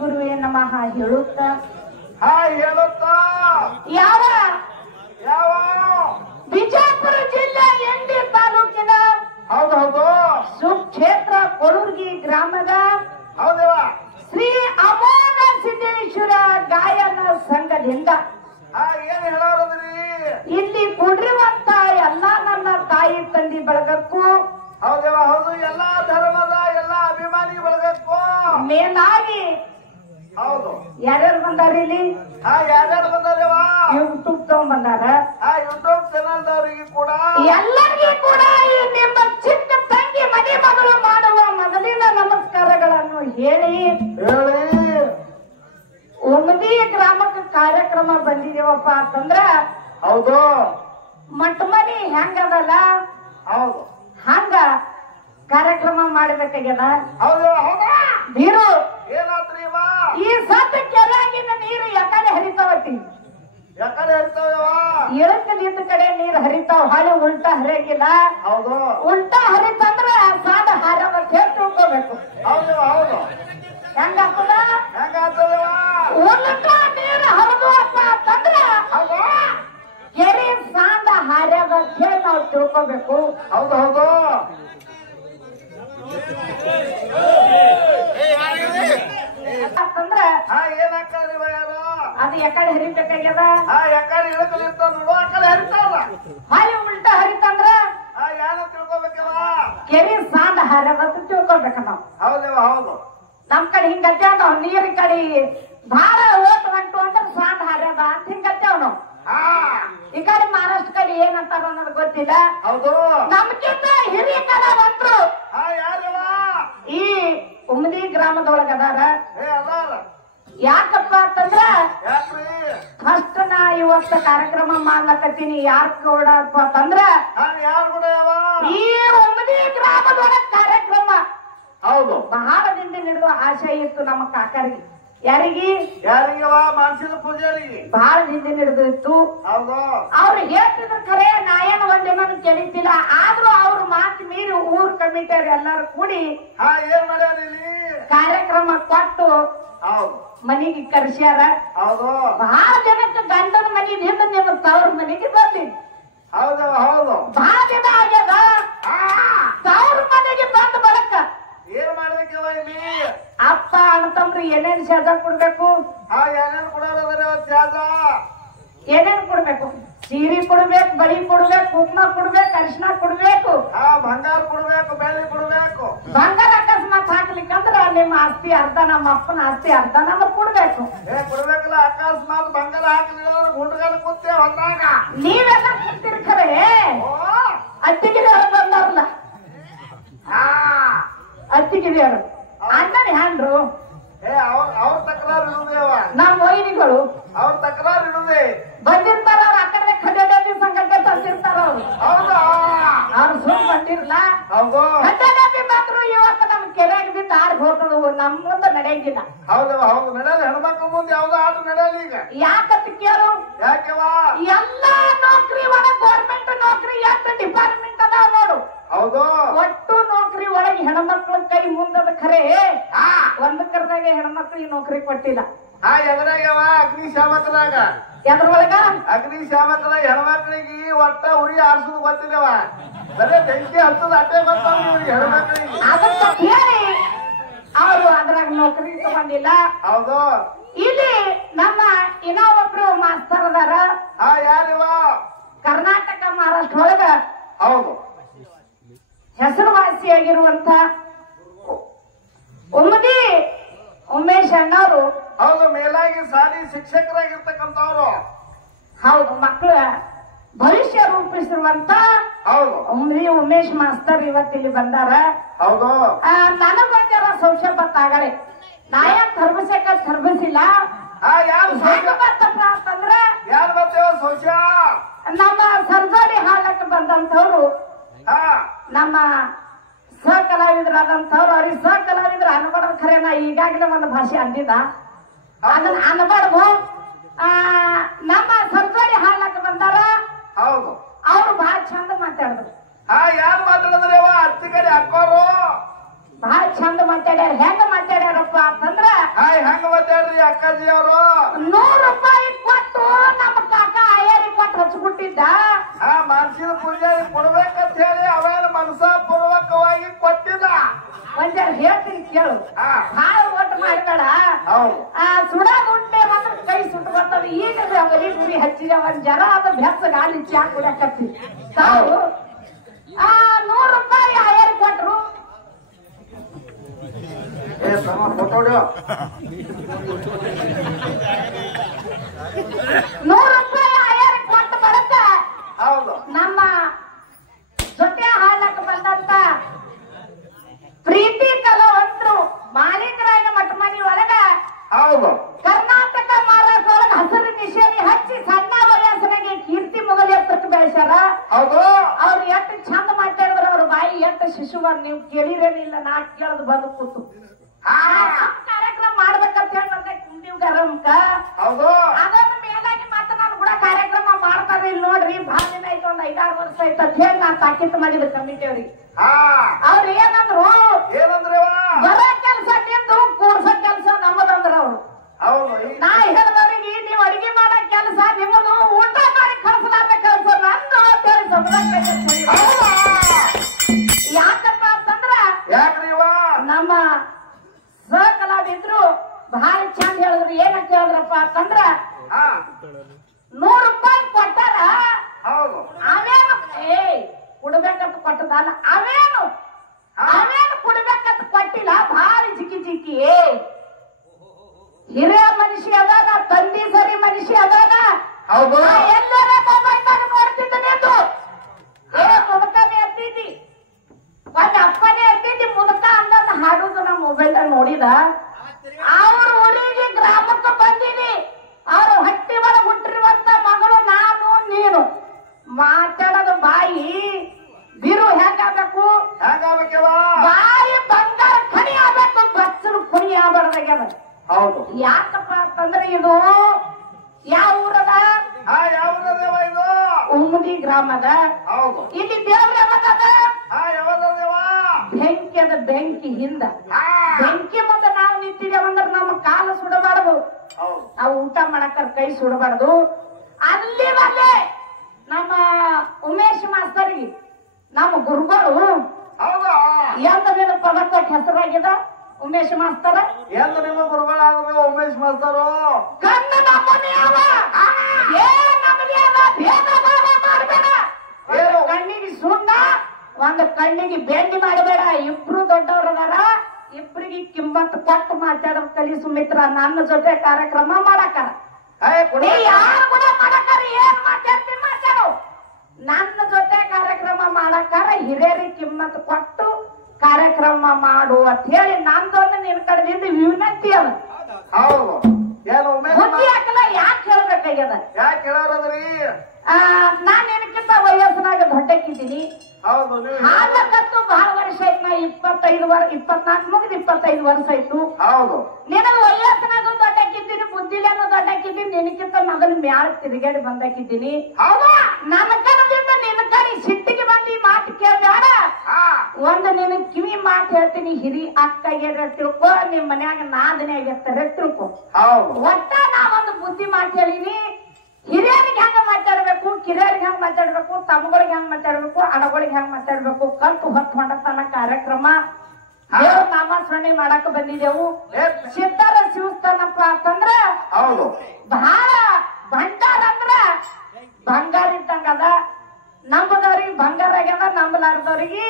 ಗುರುವೇ ನಮಃ ಹೇಳುತ್ತಾ ಹೇಳುತ್ತಾ ಯಾವ ಯಾವ ಬಿಜಾಪುರ ಜಿಲ್ಲೆ ಎಂಡಿ ತಾಲೂಕಿನ ಹೌದೌದು ಸುಕ್ಷೇತ್ರ ಕೊಳೂರ್ಗಿ ಗ್ರಾಮದ ಹೌದವ ಶ್ರೀ ಅಮೋಘ ಸಿದ್ದೇಶ್ವರ ಗಾಯನ ಸಂಘದಿಂದ ಏನ್ ಹೇಳೋದ್ರಿ ಇಲ್ಲಿ ಕೂಡಿರುವಂತ ಎಲ್ಲಾ ನನ್ನ ತಾಯಿ ತಂದೆ ಬಳಗಕ್ಕೂ ಹೌದವ ಹೌದು ಎಲ್ಲಾ ಧರ್ಮದ ಎಲ್ಲಾ ಅಭಿಮಾನಿ ಬಳಗಕ್ಕೂ ಮೇಲಾಗಿ ಹೌದು ಯಾರ್ಯಾರು ಬಂದಾರ ಇಲ್ಲಿ ಯಾರ್ಯಾರು ಬಂದಾರವ ಯೂಟ್ಯೂಬ್ ತಗೊಂಡ್ ಬಂದಾರ ಯೂಟ್ಯೂಬ್ ಚಾನಲ್ ದವರಿಗೆ ಕೂಡ ಎಲ್ಲರಿಗೂ ಕೂಡ ಈ ನಿಮ್ಮ ಚಿಕ್ಕ ತಂಗಿ ಮನೆ ಮಗಳು ಮಾಡುವ ಮೊದಲಿನ ನಮಸ್ಕಾರಗಳನ್ನು ಹೇಳಿ ಉಮದಿ ಗ್ರಾಮಕ್ಕೆ ಕಾರ್ಯಕ್ರಮ ಬಂದಿದೇವಪ್ಪ ಅಂತಂದ್ರ ಹೌದು ಮಟ್ಮನಿ ಹೆಂಗದಲ್ಲ ಹೌದು ಹಂಗ ಕಾರ್ಯಕ್ರಮ ಮಾಡ್ಬೇಕಾಗ್ಯದ ಹೌದು ಹೌದಾ ನೀರು ಏನಾತ್ರಿ ಈ ಸತ್ತ ಕೆರೆಯಾಗಿನ ನೀರು ಯಾಕಡೆ ಹರಿತಾವತಿ ಯಾಕಡೆ ಇರ್ತಾವ ಇಳಕದಿಂದ ಕಡೆ ನೀರು ಹರಿತಾವ ಹಾಳೆ ಉಲ್ಟಾ ಹರಿಯಂಗಿಲ್ಲ ಹೌದು ಉಲ್ಟಾ ಹರಿತಂದ್ರ ಸಾದ ಹಾರದ ತಿಳ್ಕೋಬೇಕು ಹೌದು ಹೌದು ಹೆಂಗಾಗ್ತದ ಹೆಂಗಾಗ್ತದವ ಉಲ್ಟಾ ನೀರು ಹರಿದುವಪ್ಪ ಅಂತಂದ್ರ ಕೆರೆ ಸಾಂದ ಹಾರ್ಯದ ಹೇಳಿ ನಾವು ತಿಳ್ಕೋಬೇಕು ಹೌದು ಹೌದು ಅಂತಂದ್ರ ಏನಾಗ್ತದ್ರಿ ಯಾರು ಅದು ಯಾಕಡೆ ಹರಿಬೇಕಾಗ್ಯದ ಯಾಕಡೆ ಇಳಕಲ್ ಇರ್ತಾವ ನೋಡು ಆ ಕಡೆ ಹರಿತಾವಲ್ಲ ಹಾಳೆ ಉಲ್ಟಾ ಹರಿತಂದ್ರ ಯಾರು ತಿಳ್ಕೊಬೇಕಲ್ಲ ಕೆರೆ ಸಾಂದ ಹಾರ್ಯದ ತಿಳ್ಕೋಬೇಕ ನಾವು ಹೌದವ ಹೌದು ನಮ್ ಕಡೆ ಹಿಂಗತ್ತೇವ್ ನಾವು ನೀರ್ ಕಡೆ ಬಹಳ ಓಟ್ ಹೊಂಟು ಅಂದ್ರೆ ಸಾಂದ್ ಹಾರ್ಯದ ಅಂತ ಹಿಂಗತ್ತೇವ್ ನಾವು ಈ ಕಡೆ ಮಹಾರಾಷ್ಟ್ರ ಕಡೆ ಏನಂತಾರ ಅನ್ನೋದು ಗೊತ್ತಿಲ್ಲ ಹೌದು ನಮ್ಗಿಂತ ಹಿರಿಯ ಕಲಾವಂತರು ಯಾರವ ಈ ಉಮದಿ ಗ್ರಾಮದೊಳಗ ಅದಾರ ಅದಾರ ಯಾಕಪ್ಪ ಅಂತಂದ್ರ ಯಾಕ್ರಿ ಫಸ್ಟ್ ನಾ ಇವತ್ತ ಕಾರ್ಯಕ್ರಮ ಮಾಡ್ಲಕತ್ತೀನಿ ಯಾರ್ ಕೂಡ ಅಂತಂದ್ರ ಯಾರು ಕೂಡ ಯಾವ ಈ ಉಮದಿ ಗ್ರಾಮದೊಳಗ ಕಾರ್ಯಕ್ರಮ ಹೌದು ಬಹಳ ದಿನ ಹಿಡಿದು ಆಶೆ ಇತ್ತು ನಮ್ಮ ಕಾಕರಿಗೆ ಯಾರಿಗಿ ಯಾರಿಗವ ಮಾನಸಿಕ ಪೂಜಾರಿಗೆ ಬಹಳ ದಿನ ಹಿಡಿದು ಇತ್ತು ಹೌದು ಅವ್ರು ಹೇಳ್ತಿದ್ರ ಖರೆ ನಾ ಏನು ಒಂದೇನೋ ಕೇಳಿದ್ದಿಲ್ಲ ಆದ್ರೂ ಅವ್ರ ಮಾತು ಮೀರಿ ಊರ್ ಕಮಿಟಿಯವ್ರು ಎಲ್ಲಾರು ಕೂಡಿ ಏನ್ ಮಾಡ್ಯಾರ ಇಲ್ಲಿ ಕಾರ್ಯಕ್ರಮ ಕೊಟ್ಟು ಹೌದು ಮನಿಗೆ ಕರ್ಸ್ಯಾರ ಹೌದು ಬಹಳ ಜನಕ್ಕೆ ಗಂಡನ ಮನೆಗೆ ಹಿಂದೆ ನಿಮ್ಮ ತವ್ರ ಮನೆಗೆ ಬಂದಿದ್ ಹೌದವ ಹೌದು ಬಹಳ ದಿನ ಆಗ್ಯದ ತವ್ರ ಮನೆಗೆ ಬಂದ್ ಬರಕ್ಕ ಏನ್ ಮಾಡ್ಬೇಕವ ಇಲ್ಲಿ ಅಪ್ಪ ಅಣ್ತಂಬ್ರಿ ಏನೇನ್ ಶಾಜ ಕೊಡ್ಬೇಕು ಏನೇನ್ ಕೊಡೋದ್ರ ತ್ಯಾಜ ಏನೇನ್ ಕೊಡ್ಬೇಕು ಸೀರೆ ಕೊಡ್ಬೇಕು ಬಳಿ ಕೊಡ್ಬೇಕು ಕುಂಕುಮ ಕೊಡ್ಬೇಕು ಅರಿಶಿನ ಕೊಡ್ಬೇಕು ಬಂಗಾರ ಕೊಡ್ಬೇಕು ಬೆಳ್ಳಿ ಕೊಡ್ಬೇಕು ಬಂಗಾರ ಅಕಸ್ಮಾತ್ ಹಾಕ್ಲಿಕ್ಕಂದ್ರ ನಿಮ್ಮ ಆಸ್ತಿ ಅರ್ಧ ನಮ್ಮ ಅಪ್ಪನ ಆಸ್ತಿ ಅರ್ಧ ನಮಗ್ ಕೊಡ್ಬೇಕು ಕೊಡ್ಬೇಕಲ್ಲ ಅಕಸ್ಮಾತ್ ಬಂಗಾರ ಹಾಕಲಿಲ್ಲ ಗುಂಡ್ಗಾಲ ಕೂತೇ ಹೊಂದಾಗ ನೀವೆಲ್ಲ ಕೂತಿರ್ ಖರೆ ಅತ್ತಿಗಿರಿಯವ್ರು ಬಂದಾರಲ್ಲ ಅತ್ತಿಗಿರಿಯವರು ಅಣ್ಣನ ಹ್ಯಾಂಡ್ರು ಅವ್ರ ತಕರಾರು ಇರುದೇವ ನಮ್ಮ ವೈನಿಗಳು ಅವ್ರ ತಕರಾರು ಇರುದೇ ಬಂದಿರ್ತಾರ ಅವ್ರ ಆ ಕಡೆ ಖಡ್ಡಾಡಿ ಸಂಘಟನೆ ತಂದಿರ್ತಾರ ಅವ್ರು ಹೌದಾ ಅವ್ರು ಸುಮ್ ಬಂದಿರಲ್ಲ ಹೌದು ಖಡ್ಡಾಡಿ ಬಂದ್ರು ಇವತ್ತು ನಮ್ ಕೆರೆಗೆ ಬಿದ್ದು ಆಡ್ಗೆ ಹೋಗೋದು ನಮ್ ಮುಂದೆ ನಡೆಯಂಗಿಲ್ಲ ಹೌದವ ಹೌದು ನಡೆಯಲ್ಲ ಹೆಣ್ಮಕ್ಳ ಮುಂದೆ ಯಾವ್ದು ಆಟ ನಡೆಯಲ್ಲ ಈಗ ಯಾಕಂತ ಕೇಳು ಯಾಕೆವ ಎಲ್ಲಾ ನೌಕರಿ ಒಳಗ ಗೌರ್ಮೆಂಟ್ ನೌಕರಿ ಎಷ್ಟು ಡಿಪಾರ್ಟ್ಮೆಂಟ್ ಅದಾವ ನೋಡು ಹೌದು ಒಟ್ಟು ನೌಕರಿ ಒಳಗೆ ಹೆಣ್ಮಕ್ಳ ಕೈ ಮುಂದದ ಖರೆ ಒಂದ್ ಕರ್ದಾಗ ಹೆಣ್ಮಕ್ಳಿಗೆ ನೌಕರಿ ಕೊಟ್ಟಿಲ್ಲ ಎದ್ರಾಗವ ಅಗ್ನಿಶಾಮಕದಾಗ ಎದ್ರೊಳಗ ಅಗ್ನಿಶಾಮಕದಾಗ ಹೆಣ್ಮಕ್ಳಿಗೆ ಒಟ್ಟ ಉರಿ ಆಡ್ಸುದು ಗೊತ್ತಿಲ್ಲವ ಬರೇ ಬೆಂಕಿ ಹತ್ತದ ಅಟ್ಟೆ ಗೊತ್ತಾವ ಹೆಣ್ಮಕ್ಳಿಗೆ ಅದಕ್ಕ ಹೇಳಿ ಅವರು ಅದ್ರಾಗ ನೌಕರಿ ತಗೊಂಡಿಲ್ಲ ಹೌದು ಇಲ್ಲಿ ನಮ್ಮ ಇನ್ನೊಬ್ರು ಮಾಸ್ತರ್ ಅದಾರ ಯಾರಿವ ಕರ್ನಾಟಕ ಮಹಾರಾಷ್ಟ್ರ ಒಳಗ ಹೌದು ಹೆಸರುವಾಸಿಯಾಗಿರುವಂತ ಉಮದಿ ಉಮೇಶ್ ಅಣ್ಣವರು ಹೌದು ಮೇಲಾಗಿ ಸಾಲಿ ಶಿಕ್ಷಕರಾಗಿರ್ತಕ್ಕಂಥವ್ರು ಹೌದು ಮಕ್ಕಳ ಭವಿಷ್ಯ ರೂಪಿಸಿರುವಂತ ಹೌದು ಉಮದಿ ಉಮೇಶ್ ಮಾಸ್ತರ್ ಇವತ್ತಿಲ್ಲಿ ಬಂದಾರ ಹೌದು ನನಗ್ ಬಂದಾರ ಸೌಶಪತ್ತಾಗಳೆ ನಾ ಯಾಕೆ ತರ್ಬಿಸಿಲ್ಲ ಯಾರು ಬರ್ತಪ್ಪ ಅಂತಂದ್ರ ಯಾರು ಬರ್ತೇವ ಸೌಶ ನಮ್ಮ ಸರ್ಜೋಡಿ ಹಾಡಕ್ಕೆ ಬಂದಂತವ್ರು ನಮ್ಮ ಸಹಕಲಾವಿದರಾದಂತವ್ರು ಅವ್ರಿಗೆ ಸಹಕಲಾವಿದ್ರು ಅನ್ಬಾರ್ದು ಖರೆ ನಾ ಈಗಾಗಲೇ ಒಂದು ಭಾಷೆ ಅಂದಿದ್ದ ಅದನ್ನ ಅನ್ಬಾರ್ದು ನಮ್ಮ ಸರ್ಜೋಡಿ ಹಾಡಕ್ಕೆ ಬಂದಾರ ಹೌದು ಅವ್ರು ಬಹಳ ಚಂದ ಮಾತಾಡಿದ್ರು ಯಾರು ಮಾತಾಡಿದ್ರಿ ಅತ್ತಿಗರಿ ಅಕ್ಕೋರು ಬಹಳ ಚಂದ ಮಾತಾಡ್ಯಾರ ಹೆಂಗ ಮಾತಾಡ್ಯಾರಪ್ಪ ಅಂತಂದ್ರ ಹೆಂಗ ಮಾತಾಡ್ರಿ ಅಕ್ಕಾಜಿ ಅವರು? 100 ರೂಪಾಯಿ ಕೊಟ್ಟು ನಮ್ಮ ಕಾಕ ಆಯಾರಿ ಕೊಟ್ಟು ಹಚ್ಬಿಟ್ಟಿದ್ದ. ಮನ್ಸಿನ ಪೂಜಾರಿ ಕೊಡ್ಬೇಕಂತ ಹೇಳಿ ಅವೇನು ಮನಸ ಪೂರ್ವಕವಾಗಿ ಕೊಟ್ಟಿಲ್ಲ. ಒಂದ್ ಹೇಳ್ತೀನಿ ಕೇಳು, ಹಾಳು ಒಟ್ಟು ಮಾಡಬೇಡ. ಸುಡ ಉಂಟೆ ಮಾತ್ರ ಕೈ ಸುಟ್ಟು ಬರ್ತದ. ಈಗ ಅವರಿಗೆ ಗುರಿ ಹಚ್ಚಿದ ಒಂದ್ ಜರ ಅದ ಬೆಚ್ಚಗ ಅಲ್ಲಿ ಚಾ ಕುಡಕತ್ತಿ ತಾವು 100 ರೂಪಾಯಿ ಆಯಾರಿ ಕೊಟ್ರು. ಫೋಟೋ 100 ರೂಪಾಯಿ ಆಯಾರಿ ಕೊಟ್ಟು ಬರತ್ತ. ಹೌದು. ನಮ್ಮ ಜೊತೆ ಹಾಳಕ್ಕೆ ಬಂದಂತ ಪ್ರೀತಿ ಕಲಾವಂತರು ಮಾಲೀಕರಾಯನ ಮಠಮನಿ ಒಳಗ ಹೌದು ಕರ್ನಾಟಕ ಮಹಾರಾಷ್ಟ್ರ ಒಳಗ ಹಸಿರು ನಿಶಾನಿ ಹಚ್ಚಿ ಸಣ್ಣ ವಯಸ್ಸಿನಾಗೆ ಕೀರ್ತಿ ಮೊಗಲಿ ಎತ್ತಕ್ಕೆ ಬೆಳೆಸ್ಯಾರ. ಹೌದು. ಅವ್ರು ಎಷ್ಟು ಚಂದ ಮಾತಾಡಿದ್ರ ಅವ್ರ ಬಾಯಿ ಎಷ್ಟು ಶಿಶುವರ್ ನೀವು ಕೇಳಿರೇನಿಲ್ಲ. ನಾ ಕೇಳದ್ ಬಂದು ಕೂತು ಕಾರ್ಯಕ್ರಮ ಮಾಡ್ಬೇಕಂತ ಹೇಳಿ ಬಂದೆ ಕುಂದಿವ್ ಗರಮ್ಕ. ಹೌದು. ಅದೊಂದು ಮೇಲಾಗಿ ಮತ್ತೆ ನಾನು ಕೂಡ ಕಾರ್ಯಕ್ರಮ ಮಾಡ್ತಾರೆ. ಇಲ್ಲಿ ನೋಡ್ರಿ ಭಾಳ ದಿನ ಆಯ್ತು, ಒಂದ್ 5-6 ವರ್ಷ ಆಯ್ತು ಅಂತ ಹೇಳಿ ನಾನು ತಾಕೀತು ಮಾಡಿದ ಕಮಿಟಿ ಅವ್ರಿಗೆ. ಅವ್ರ ಏನಂದ್ರು, ಬರೋ ಕೆಲಸ ನಿಂದು ಕೂಡ್ಸೋ ಕೆಲಸ ನಮ್ಮದಂದ್ರ ಅವ್ರು. ನಾ ಹೇಳಿದವ್ರಿಗೆ ನೀವು ಅಡಿಗೆ ಮಾಡೋ ಕೆಲಸ ನಿಮ್ಮದು, ಊಟ ಮಾಡಿ ಕಳಿಸಲಾದ ಕೆಲಸ ನಂದು ಅಂತ ಹೇಳಿ ಸಮುದಾಯ. ಯಾಕಪ್ಪ ಅಂತಂದ್ರ ನಮ್ಮ ಕಲಾವಿದ್ರು ಬಹಳ ಚಂದ ಹೇಳಿದ್ರು. ಏನಂತ ಹೇಳಿದ್ರಪ್ಪ ಅಂತಂದ್ರ 100 ರೂಪಾಯಿ ಕೊಟ್ಟಾರ. ಅವೇನು ಕುಡ್ಬೇಕಂತ ಕೊಟ್ಟದಲ್ಲ, ಅವೇನು ಕುಡ್ಬೇಕಂತ ಕೊಟ್ಟಿಲ್ಲ. ಭಾರಿ ಜಿಕ್ಕಿ ಜಿಕ್ಕಿ ಹಿರಿಯ ಮನುಷ್ಯ ಅದಾನ, ತಂದಿ ಸರಿ ಮನುಷ್ಯ ಅದಾನ. ಎಲ್ಲರ ಮೊಬೈಲ್ ನೋಡ್ತಿದ್ದಾನೆ ಅದು. ಮುದಕನೇ ಎತ್ತಿದ್ದಿ, ಒಂದ್ ಅಪ್ಪನೇ ಎತ್ತಿದ್ದಿ, ಮುದಕ ಅನ್ನೋದು ಹಾಡುದು ನಾ ಮೊಬೈಲ್ ನೋಡಿದ. ಅವ್ರ ಊರಿಗೆ ಗ್ರಾಮಕ್ಕೆ ಬಂದೀನಿ. ಅವ್ರ ಹಟ್ಟಿ ಒಳಗೆ ಹುಟ್ಟಿರುವಂತ ಮಗಳು ನಾನು ನೀನು. ಮಾತಾಡೋದು ಬಾಯಿ ಬಿರು ಹೆಂಗಾಗಬೇಕು, ಬಾಯಿ ಬಂಗಾರ ಖಣಿ ಆಗ್ಬೇಕು, ಬಚ್ಚಲು ಕುಣಿ ಆಗ್ಬಾರ್ದಾಗ್ಯದ. ಯಾಕಪ್ಪ ಅಂತಂದ್ರೆ ಇದು ಯಾವ ಊರದ? ಉಮ್ಮದಿ ಗ್ರಾಮದ. ಇಲ್ಲಿ ದೇವ್ರ ಯಾವದ? ಬೆಂಕಿ ಅದ. ಬೆಂಕಿ ಹಿಂದ ಬೆಂಕಿ ಮುಂದೆ ನಾವು ನಿಂತಿದ್ದೇವಂದ್ರೆ ನಮ್ಮ ಕಾಲ ಸುಡಬಾರದು. ನಾವು ಊಟ ಮಾಡಕ್ಕಾರ ಕೈ ಸುಡಬಾರದು. ಅಲ್ಲಿ ನಮ್ಮ ಉಮೇಶ್ ಮಾಸ್ತರ್ಗಿ ನಮ್ಮ ಗುರುಗಳು ಎಂದ ಪದಕ ಹೆಸರಾಗಿದೆ. ಉಮೇಶ್ ಮಾಸ್ತರ ಎಂದು ನಿಮ್ಮ ಗುರುಗಳಾದ್ರು ಉಮೇಶ್ ಮಾಸ್ತರು ಕಣ್ಣು ನಮ್ಮನೆ ಅವ. ಕಣ್ಣಿಗೆ ಸುಣ್ಣ, ಒಂದು ಕಣ್ಣಿಗೆ ಬೆಂಡಿ ಮಾಡಬೇಡ. ಇಬ್ರು ದೊಡ್ಡವ್ರದಾರ, ಇಬ್ರಿಗೆ ಕಿಮ್ಮತ್ ಕೊಟ್ಟು ಮಾತಾಡೋದು ಕಲಿ ಸುಮಿತ್ರ. ನನ್ನ ಜೊತೆ ಕಾರ್ಯಕ್ರಮ ಮಾಡಾಕಾರ, ಯಾರು ಕೂಡ ಮಾಡಾಕಾರ. ಏನ್ ಮಾತಾಡ್ತೀನಿ ಮಾತಾಡು. ನನ್ನ ಜೊತೆ ಕಾರ್ಯಕ್ರಮ ಮಾಡಾಕಾರ ಹಿರಿಯರಿಗೆ ಕಿಮ್ಮತ್ ಕೊಟ್ಟು ಕಾರ್ಯಕ್ರಮ ಮಾಡು ಅಂತ ಹೇಳಿ ನಂದೊಂದು ನಿನ್ ಕಡೆದಿಂದ ವಿನಂತಿ ಅದ. ಬುದ್ಧಿ ಹಾಕಲ್ಲ. ಯಾಕೆ ಹೇಳ್ಬೇಕಾಗ್ಯದ? ಯಾಕೆ ಹೇಳೋದ್ರಿ? ನಾನ್ ನಿನಕ್ಕಿಂತ ವಯಸ್ಸಿನಾಗ ದೊಡ್ಡಕ್ಕಿದ್ದೀನಿ. ಹಾಲಕ್ಕಂತೂ ಬಹಳ ವರ್ಷ ಆಯ್ತು. ನಾ 24 ಮುಗಿದು 25 ವರ್ಷ ಆಯ್ತು. ನಿನಗ ವಯಸ್ಸಿನಾಗ ದೊಡ್ಡಕ್ಕಿದ್ದೀನಿ, ಬುದ್ಧಿಲೇನೋ ದೊಡ್ಡಕ್ಕಿದ್ದೀನಿ. ನಿನಕ್ಕಿಂತ ಮೊದಲು ಮ್ಯಾಲ ತಿರುಗಾಡಿ ಬಂದಾಕಿದ್ದೀನಿ. ನನ್ನ ಕಣದಿಂದ ನಿನ್ನ ಕಡೆ ಸಿಟ್ಟಿಗೆ ಬಂದು ಈ ಮಾತು ಕೇಳಬೇಡ. ಒಂದು ನಿನ್ ಕಿವಿ ಮಾತು ಹೇಳ್ತೀನಿ. ಹಿರಿ ಅಕ್ಕಗೆ ತಿಳ್ಕೊ, ನಿಮ್ ಮನ್ಯಾಗ ನಾದನೆಯಾಗಿರ್ತಾರೆ ತಿಳ್ಕೊ. ಒಟ್ಟ ನಾವೊಂದು ಬುದ್ಧಿ ಮಾತು ಹೇಳಿನಿ. ಹಿರಿಯರಿಗೆ ಹೆಂಗ ಮಾತಾಡ್ಬೇಕು, ಕಿರಿಯರಿಗೆ ಹೆಂಗ್ ಮಾತಾಡ್ಬೇಕು, ತಮ್ಮಗಳಿಗೆ ಹೆಂಗ್ ಮಾತಾಡ್ಬೇಕು, ಅಣಗಳಿಗೆ ಹೆಂಗ್ ಮಾತಾಡ್ಬೇಕು ಕಲ್ತು ಹೊತ್ತು ಹೊಂಡತನ ಕಾರ್ಯಕ್ರಮ ದೇವ್ರ ನಾಮಸ್ಮರಣೆ ಮಾಡಕ್ ಬಂದಿದ್ದೆವು. ಸಿದ್ಧಾರ ಶಿವಸ್ಥಾನಪ್ಪ ಅಂತಂದ್ರ ಬಹಳ ಭಂಡಾರ ಅಂದ್ರ ಬಂಗಾರ ಇದ್ದಂಗದ. ನಂಬದವ್ರಿಗೆ ಬಂಗಾರ ಆಗ್ಯದ, ನಂಬಲಾರ್ದವ್ರಿಗೆ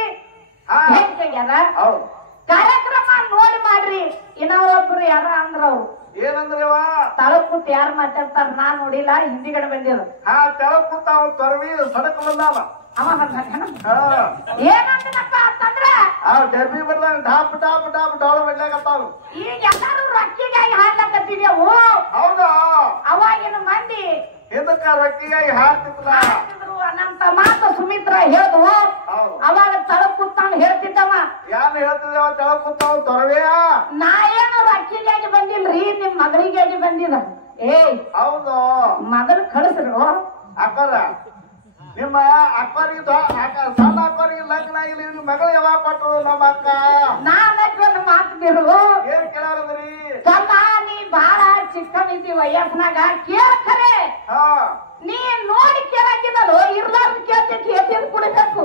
ಬೆಂಕಿ ಆಗ್ಯದ. ಕಾರ್ಯಕ್ರಮ ನೋಡಿ ಮಾಡ್ರಿ. ಇನ್ನೊಬ್ರು ಯಾರ ಅಂದ್ರವ್ರು ಏನಂದ್ರವ ತಳಗ್ ಕೂತ್ ಯಾರು ಮಾತಾಡ್ತಾರ ನಾ ನೋಡಿಲ್ಲ. ಹಿಂದಿಗಡೆ ಬಂದಿದ್ರು. ತೆಳಗ್ ಕೂತ ಅವ್ರು ತೊರವಿ ಸಡಕ್ ಬಂದಾವ. ಅವ ಏನಂತನಪ್ಪ ಅಂತಂದ್ರ ಡಬ್ಬಿ ಬರ್ಲಾಗ ಟಾಪ್ ಟಾಪ್ ಟಾಪ್ ಡೋಳ ಬಿಡ್ಲಾಗತ್ತಾವ. ಈಗ ಎಲ್ಲಾರು ರೊಕ್ಕಿಗಾಗಿ ಹಾಡ್ಲಾಕತ್ತಿದೆವು. ಹೌದಾ? ಅವಾಗಿನ ಮಂದಿ ಇದಕ್ಕ ರೊಕ್ಕಿಗಾಗಿ ಹಾಡ್ತಿದ್ರು. ಅನಂತ ಮಾತು ಸುಮಿತ್ರ ಹೇಳಿದ್ವು. ಅವಾಗ ತಳಗ್ ಕೂತಾವ್ ಹೇಳ್ತಿದ್ದವ. ಯಾರು ಹೇಳ್ತಿದ್ದೇವ? ತೆಳಗ್ ಕೂತಾವ್ ತೊರವೆಯ. ನಾ ಏನು ರೊಕ್ಕಿಗಾಗಿ ಬಂದಿಲ್ರಿ, ನಿಮ್ ಮಗಳಿಗಾಗಿ ಬಂದಿದ. ಹೌದು, ಮೊದಲು ಕಳಿಸ್ರು ಅಕ್ಕರ. ನಿಮ್ಮ ಅಕ್ಕರಿಗೆ ಸಣ್ಣ ಅಕ್ಕರಿಗೆ ಲಗ್ನ ಆಗಿಲ್ಲ ನಿಮ್ಮ ಮಗಳು ಯಾವಾಗ ಕೊಟ್ಟರು ನಮ್ಮ ಅಕ್ಕ ನಾನೊಂದು ಮಾತು ಬಿರು ಏನ್ ಕೇಳಾರದ್ರಿ ತಮ್ಮ ನೀ ಬಾಳ ಚಿಕ್ಕವಿದ್ದಿ ವಯಸ್ಸಿನಾಗ ಕೇಳ್ಕರೆ ನೀ ನೋಡಿ ಕೇಳಂಗಿಲ್ಲೋ ಇರ್ಲಾರ್ದು ಕೇಳ್ತೈತಿ ಎತ್ತಿದ್ ಕುಡಿಬೇಕು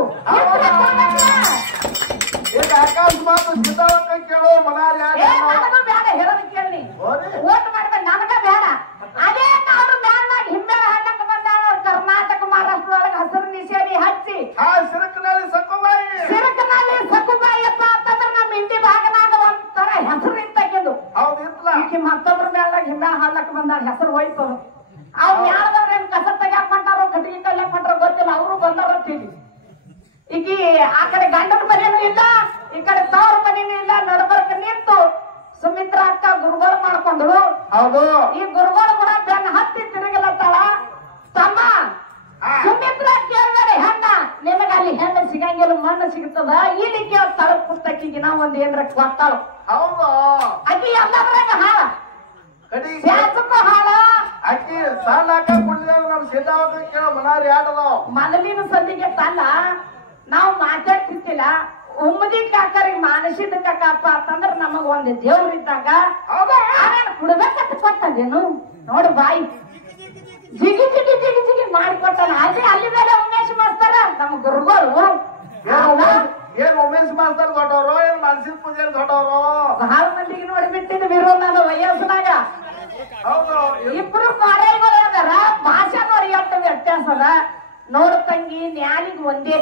ಈಗ ಅಕಸ್ಮಾತ್ ಸಿದ್ಧಾಂತ ಕೇಳೋ ಮನಾರ್ ನನಗೂ ಬೇಡ ಹೇಳೋದು ಕೇಳಿ ಓಟ್ ಮಾಡ್ಬೇಕು ನನಗ ಬೇಡ ಅದೇ ಅವ್ರು ಮ್ಯಾಲ್ನಾಗ ಹಿಂಬೆ ಹಣ್ಣಕ್ಕ ಬಂದಾಳ ಕರ್ನಾಟಕ ಮಹಾರಾಷ್ಟ್ರ ಒಳಗೆ ಹಸಿರು ನಿಷೇಧಿ ಹಚ್ಚಿ ಸಿರಕನಲ್ಲಿ ಸಕ್ಕುಬಾಯಿ ಸಕ್ಕುಬಾಯಿಯಪ್ಪ ಅಂತಂದ್ರೆ ನಮ್ಮ ಇಂಡಿ ಭಾಗನಾಗ ಒಂಥರ ಹೆಸರು ನಿಂತಾಕಿದ್ದು ಹೌದು ಇತ್ಲ ಈಕಿ ಮತ್ತೊಬ್ರ ಮ್ಯಾಲ್ನಾಗ ಹಿಂಬೆ ಹಣ್ಣಕ್ಕ ಬಂದಾಳ ಹೆಸರು ಹೋಯ್ತು ಅವ್ರು ಮ್ಯಾಲದವ್ರ ಏನ್ ಕಸ ತೆಗ್ಯಾಕ್ ಮಾಡ್ತಾರೋ ಕಟ್ಟಿಗೆ ಕಲ್ಯಾಕ್ ಮಾಡ್ತಾರೋ ಗೊತ್ತಿಲ್ಲ ಅವರು ಬಂದವತ್ತಿದ್ವಿ ಈಕಿ ಆ ಕಡೆ ಗಂಡನ ಮನೇನು ಇಲ್ಲ ಈ ಕಡೆ ತವ್ರ ಮನೇನು ಇಲ್ಲ ನಡಬರ್ಕ ನಿಂತು ಸುಮಿತ್ರಾ ಅಕ್ಕ ಗುರುಗಳು ಮಾಡ್ಕೊಂಡ್ರು ಹೌದು ಈ ಗುರುಗಳು ಕೂಡ ಬೆನ್ನ ಹತ್ತಿ ತಿರುಗಿಲತ್ತಾಳ ತಮ್ಮ ಸುಮಿತ್ರಾ ಕೇಳ್ಬೇಡ ಹೆಣ್ಣ ನಿಮಗ ಅಲ್ಲಿ ಹೆಣ್ಣು ಸಿಗಂಗಿಲ್ಲ ಮಣ್ಣು ಸಿಗ್ತದ ಇಲ್ಲಿ ಕೇಳ ತಳಕ್ ಪುಸ್ತಕಿಗೆ ನಾವ್ ಒಂದ್ ಏನ್ರ ಕೊಟ್ಟಾಳು ಹೌದು ಅಕ್ಕಿ ಎಲ್ಲದ್ರಾಗ ಹಾಳ ಕಡಿಗೆ ಶಾಸಕ ಹಾಳ ಅಕ್ಕಿ ಸಣ್ಣ ಅಕ್ಕ ಕುಡಿದ ನಮ್ ಸಿದ್ಧಾಂತ ಕೇಳೋ ಮನಾರ್ ಯಾಡದಾವ್ ಮೊದಲಿನ ಸಂದಿಗೆ ತಲ್ಲ ನಾವು ಮಾತಾಡ್ತಿದ್ದಿಲ್ಲ ಉಮ್ಮದಿ ಕಾಕರಿಗೆ ಮಾನಸಿದ ಕಾಕಪ್ಪ ಅಂತಂದ್ರ ನಮಗ ಒಂದ್ ದೇವ್ರ ಇದ್ದಾಗ ಕುಡ್ಬೇಕಂತ ಕೊಟ್ಟದೇನು ನೋಡು ಬಾಯಿ ಜಿಗಿ ಜಿಗಿ ಜಿಗಿ ಜಿಗಿ ಮಾಡಿಕೊಟ್ಟಾನ ಅದೇ ಅಲ್ಲಿ ಮೇಲೆ ಉಮೇಶ್ ಮಾಸ್ತರ ನಮ್ಮ ಗುರುಗಳು ಏನ್ ಉಮೇಶ್ ಮಾಸ್ತರ್ ದೊಡ್ಡವರು ಏನ್ ಮನಸಿನ ಪೂಜಾರಿ ದೊಡ್ಡವರು ಬಹಳ ಮಂದಿಗೆ ನೋಡಿಬಿಟ್ಟಿದ್ ವಿರೋ ನಾನು ವಯಸ್ಸಿನಾಗ ಹೌದು ಇಬ್ರು ಕಾರ್ಯಗಳು ಅದಾರ ಭಾಷಾ ನೋಡಿ ಎಷ್ಟು ವ್ಯತ್ಯಾಸ ಅದ ನೋಡು ತಂಗಿ ನ್ಯಾಲಿಗ್ ಒಂದೇ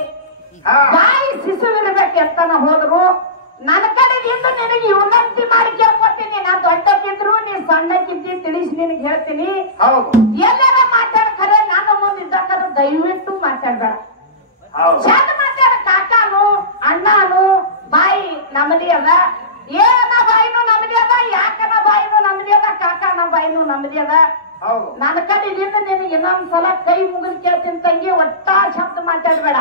ಬಾಯಿ ಶಿಶುವಿರ್ಬೇಕು ಎತ್ತನ ಹೋದ್ರು ನನ್ನ ಕಡೆಯಿಂದ ನಿನಗೆ ವಿನಂತಿ ಮಾಡಿ ಕೇಳ್ಕೊತೀನಿ ನಾ ದೊಡ್ಡಕ್ಕಿದ್ರು ನೀ ಸಣ್ಣಕ್ಕಿದ್ದಿ ತಿಳಿಸಿ ನಿನಗೆ ಹೇಳ್ತೀನಿ ಎಲ್ಲಾರ ಮಾತಾಡ ಖರೆ ನನ್ನ ಮುಂದಿದ್ದಾಗ ದಯವಿಟ್ಟು ಮಾತಾಡ್ಬೇಡ ಚಂದ ಮಾತಾಡ ಕಾಕಾನು ಅಣ್ಣನು ಬಾಯಿ ನಮ್ಮದಿ ಅದ ಏನ ಬಾಯಿನೂ ನಮ್ಮದಿ ಅದ ಯಾಕನ ಬಾಯಿನೂ ನಮ್ಮದಿ ಅದ ಕಾಕನ ಬಾಯಿನೂ ನಮ್ಮದಿ ಅದ ನನ್ನ ಕಡೆಯಿಂದ ನಿನಗೆ ಇನ್ನೊಂದ್ಸಲ ಕೈ ಮುಗಿದ್ ಕೇಳ್ತೀನಿ ತಂಗಿ ಒಟ್ಟ ಶಬ್ದ ಮಾತಾಡ್ಬೇಡ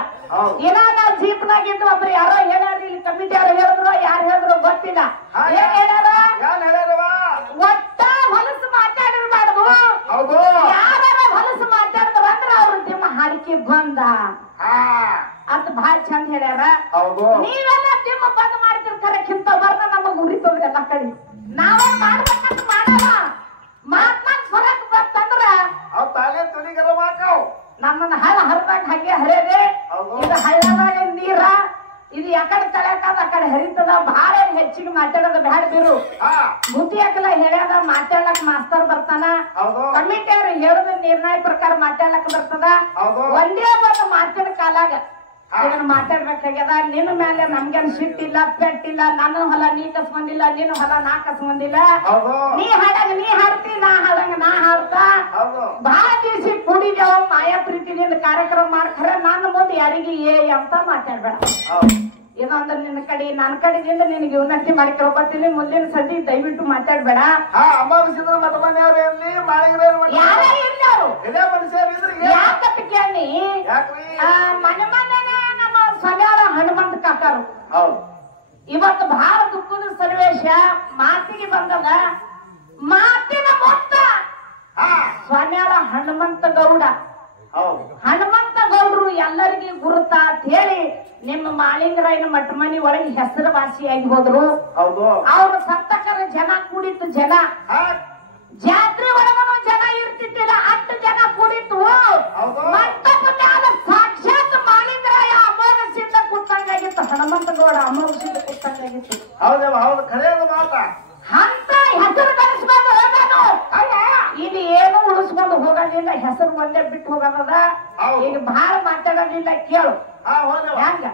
ಏನ ನಾ ಜೀಪ್ನಾಗಿದ್ದು ಒಬ್ರು ಯಾರೋ ಹೇಳ್ಯಾರ ಇಲ್ಲಿ ಕಮಿಟಿ ಯಾರು ಹೇಳಿದ್ರು ಯಾರು ಹೇಳಿದ್ರು ಗೊತ್ತಿಲ್ಲ ಏನ್ ಹೇಳ್ಯಾರ ಒಟ್ಟ ಹೊಲಸು ಮಾತಾಡಿರ್ಬಾರ್ದು ಯಾರ ಹೊಲಸು ಮಾತಾಡಿದ್ರು ಅಂದ್ರೆ ಅವ್ರ ನಿಮ್ಮ ಹಾಡಿಕೆ ಬಂದ ಅಂತ ಬಹಳ ಚಂದ ಹೇಳ್ಯಾರ ನೀವೆಲ್ಲ ನಿಮ್ಮ ಬಂದ್ ಮಾಡ್ತಿರ್ತಾರೆ ಕಿಂತ ಬರ್ದ ನಮಗ್ ಉರಿತದ ಎಲ್ಲ ಕಡೆ ನಾವೇ ಮಾಡ್ಬೇಕಂತ ಮಾಡಲ್ಲ ಮಾತ್ನಾಗ ಫರಕ್ ಬಂತಂದ್ರ ನಮ್ಮನ್ನ ಹಳ್ಳ ಹರಿದಾಗ ಹಂಗೆ ಹರಿಯದೆ ಇದು ಹಳ್ಳದಾಗ ನೀರ ಇದು ಯಾಕಡೆ ತಳಕಾದ ಆ ಕಡೆ ಹರಿತದ ಬಹಳ ಹೆಚ್ಚಿಗೆ ಮಾತಾಡೋದು ಬ್ಯಾಡ ಬೀರು ಬುದ್ಧಿ ಹಾಕಲ್ಲ ಹೇಳ್ಯಾದ ಮಾತಾಡ್ಲಕ್ ಮಾಸ್ತರ್ ಬರ್ತಾನ ಕಮಿಟಿ ಅವ್ರು ಹೇಳುದ ನಿರ್ಣಯ ಪ್ರಕಾರ ಮಾತಾಡ್ಲಕ್ ಬರ್ತದ ಒಂದೇ ಒಂದು ಮಾತಿನ ಕಾಲಾಗ ಇದನ್ನ ಮಾತಾಡ್ಬೇಕಾಗ್ಯದ ನಿನ್ನ ಮೇಲೆ ನಮ್ಗೇನ್ ಸಿಟ್ಟಿಲ್ಲ ಪೆಟ್ಟಿಲ್ಲ ನನ್ನ ಹೊಲ ನೀ ಕಸ್ಕೊಂಡಿಲ್ಲ ನಿನ್ನ ಹೊಲ ನಾ ಕಸ್ಕೊಂಡಿಲ್ಲ ನೀ ಹಾಡಂಗ ನೀ ಹಾಡ್ತಿ ನಾ ಹಾಡಂಗ ನಾ ಹಾಡ್ತಾ ಬಹಳ ದಿವಸ ಕೂಡಿದೇವ ಮಾಯಾ ಪ್ರೀತಿನಿಂದ ಕಾರ್ಯಕ್ರಮ ಮಾಡ್ತಾರೆ ನನ್ನ ಮುಂದೆ ಯಾರಿಗೆ ಅಂತ ಮಾತಾಡ್ಬೇಡ ಇದೊಂದು ನಿನ್ನ ಕಡೆ ನನ್ನ ಕಡೆಯಿಂದ ನಿನಗೆ ಉನ್ನತಿ ಮಾಡಿ ಕೇಳ್ಕೊತೀನಿ ಮುಂದಿನ ಸತಿ ದಯವಿಟ್ಟು ಮಾತಾಡ್ಬೇಡ ಯಾರೇ ಇರ್ಲಿ ಅವರು ಯಾಕಂತ ಕೇಳಿ ಮನೆ ಮನೆ ನಮ್ಮ ಸಲ್ಯಾಳ ಹನುಮಂತ ಕಾಕರು ಇವತ್ತು ಬಹಳ ದುಃಖದ ಸನ್ನಿವೇಶ ಮಾತಿಗೆ ಬಂದದ ಮಾತಿನ ಮೊತ್ತ ಸಲ್ಯಾಳ ಹನುಮಂತ ಗೌಡ ಹನುಮಂತ ಗೌಡ್ರು ಎಲ್ಲರಿಗೆ ಗುರುತ ಅಂತ ಹೇಳಿ ನಿಮ್ಮ ಮಾಳಿಂಗರಾಯನ ಮಠ ಮನಿ ಒಳಗೆ ಹೆಸರುವಾಸಿಯಾಗಿ ಹೋದ್ರು ಅವ್ರು ಸತ್ತಕರ ಜನ ಕೂಡಿತ್ತು ಜನ ಜಾತ್ರೆ ಒಳಗನು ಜನ ಇರ್ತಿದ್ದಿಲ್ಲ 10 ಜನ ಕೂಡಿತ್ತು ಮಂಟಪದ ಸಾಕ್ಷಾತ್ ಮಾಳಿಂಗರಾಯ ಅಮೋಘಸಿಂದ ಕೂತಂಗಾಗಿತ್ತು ಹನುಮಂತ ಗೌಡ ಅಮೋಘಸಿಂದ ಕೂತಂಗಾಗಿತ್ತು ಅಂತ ಹೆಸರು ಕಳಿಸ್ಕೊಂಡು ಹೋಗೋದು ಇಲ್ಲಿ ಏನು ಉಳಿಸ್ಕೊಂಡು ಹೋಗೋದಿಲ್ಲ ಹೆಸರು ಒಂದೇ ಬಿಟ್ಟು ಹೋಗೋದ ಈಗ ಬಹಳ ಮಾತಾಡೋದಿಲ್ಲ ಕೇಳು ಹೆಂಗ